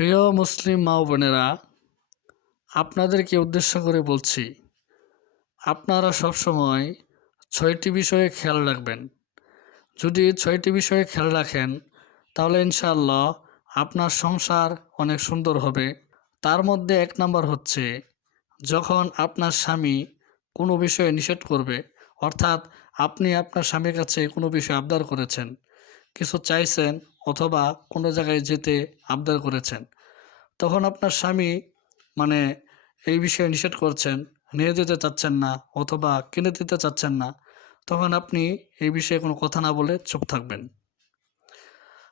প্রিয় মুসলিম মা ও বোনেরা, আপনাদেরকে উদ্দেশ্য করে বলছি, আপনারা সবসময় ৬টি বিষয়ে খেয়াল রাখবেন। যদি ৬টি বিষয়ে খেয়াল রাখেন তাহলে ইনশাআল্লাহ আপনার সংসার অনেক সুন্দর হবে। তার মধ্যে ১ নাম্বার হচ্ছে, যখন আপনার স্বামী কোনো বিষয়ে নিষেধ করবে, অর্থাৎ আপনি আপনার স্বামীর কাছে কোনো বিষয়ে আবদার করেছেন, কিছু চাইছেন অথবা কোনো জায়গায় যেতে আবদার করেছেন, তখন আপনার স্বামী মানে এই বিষয়ে নিষেধ করছেন, নিয়ে যেতে চাচ্ছেন না অথবা কিনে দিতে চাচ্ছেন না, তখন আপনি এই বিষয়ে কোনো কথা না বলে চুপ থাকবেন।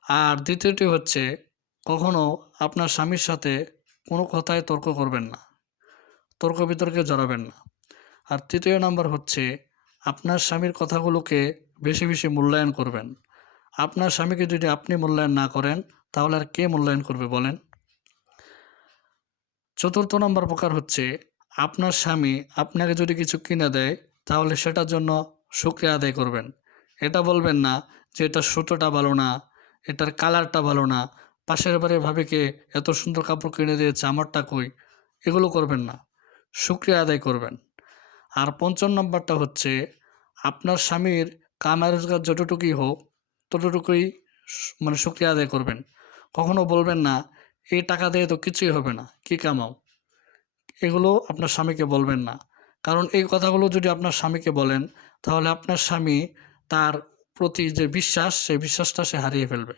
আর দ্বিতীয়টি হচ্ছে, কখনো আপনার স্বামীর সাথে কোনো কথায় তর্ক করবেন না, তর্ক বিতর্কে জড়াবেন না। আর তৃতীয় নাম্বার হচ্ছে, আপনার স্বামীর কথাগুলোকে বেশি বেশি মূল্যায়ন করবেন। আপনার স্বামীকে যদি আপনি মূল্যায়ন না করেন তাহলে আর কে মূল্যায়ন করবে বলেন? চতুর্থ নম্বর প্রকার হচ্ছে, আপনার স্বামী আপনাকে যদি কিছু কিনে দেয় তাহলে সেটার জন্য শুকরিয়া আদায় করবেন। এটা বলবেন না যে এটার সুতোটা ভালো না, এটার কালারটা ভালো না, পাশের বাড়ির ভাবিকে এত সুন্দর কাপড় কিনে দিয়েছে, আমারটা কই? এগুলো করবেন না, শুকরিয়া আদায় করবেন। আর পঞ্চম নম্বরটা হচ্ছে, আপনার স্বামীর কামাই রোজগার যতটুকুই হোক ততটুকুই শুকরিয়া আদায় করবেন। কখনো বলবেন না, এই টাকা দিয়ে তো কিছুই হবে না, কি কামাও? এগুলো আপনার স্বামীকে বলবেন না। কারণ এই কথাগুলো যদি আপনার স্বামীকে বলেন তাহলে আপনার স্বামী তার প্রতি যে বিশ্বাস, সেই বিশ্বাসটা সে হারিয়ে ফেলবে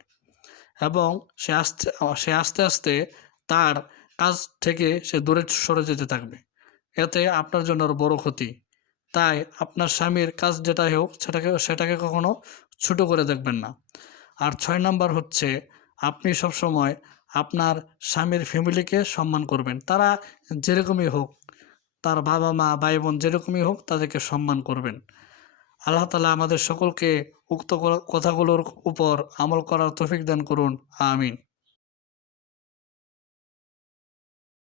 এবং সে আস্তে আস্তে তার কাজ থেকে সে দূরে সরে যেতে থাকবে। এতে আপনার জন্য আরও বড় ক্ষতি। তাই আপনার স্বামীর কাজ যেটাই হোক সেটাকে কখনো ছোট করে দেখবেন না। আর ৬ নাম্বার হচ্ছে, আপনি সবসময় আপনার স্বামীর ফ্যামিলিকে সম্মান করবেন। তারা যেরকমই হোক, তার বাবা-মা, ভাই-বোন যেরকমই হোক তাদেরকে সম্মান করবেন। আল্লাহ তাআলা আমাদের সকলকে উক্ত কথাগুলোর উপর আমল করার তৌফিক দান করুন। আমিন।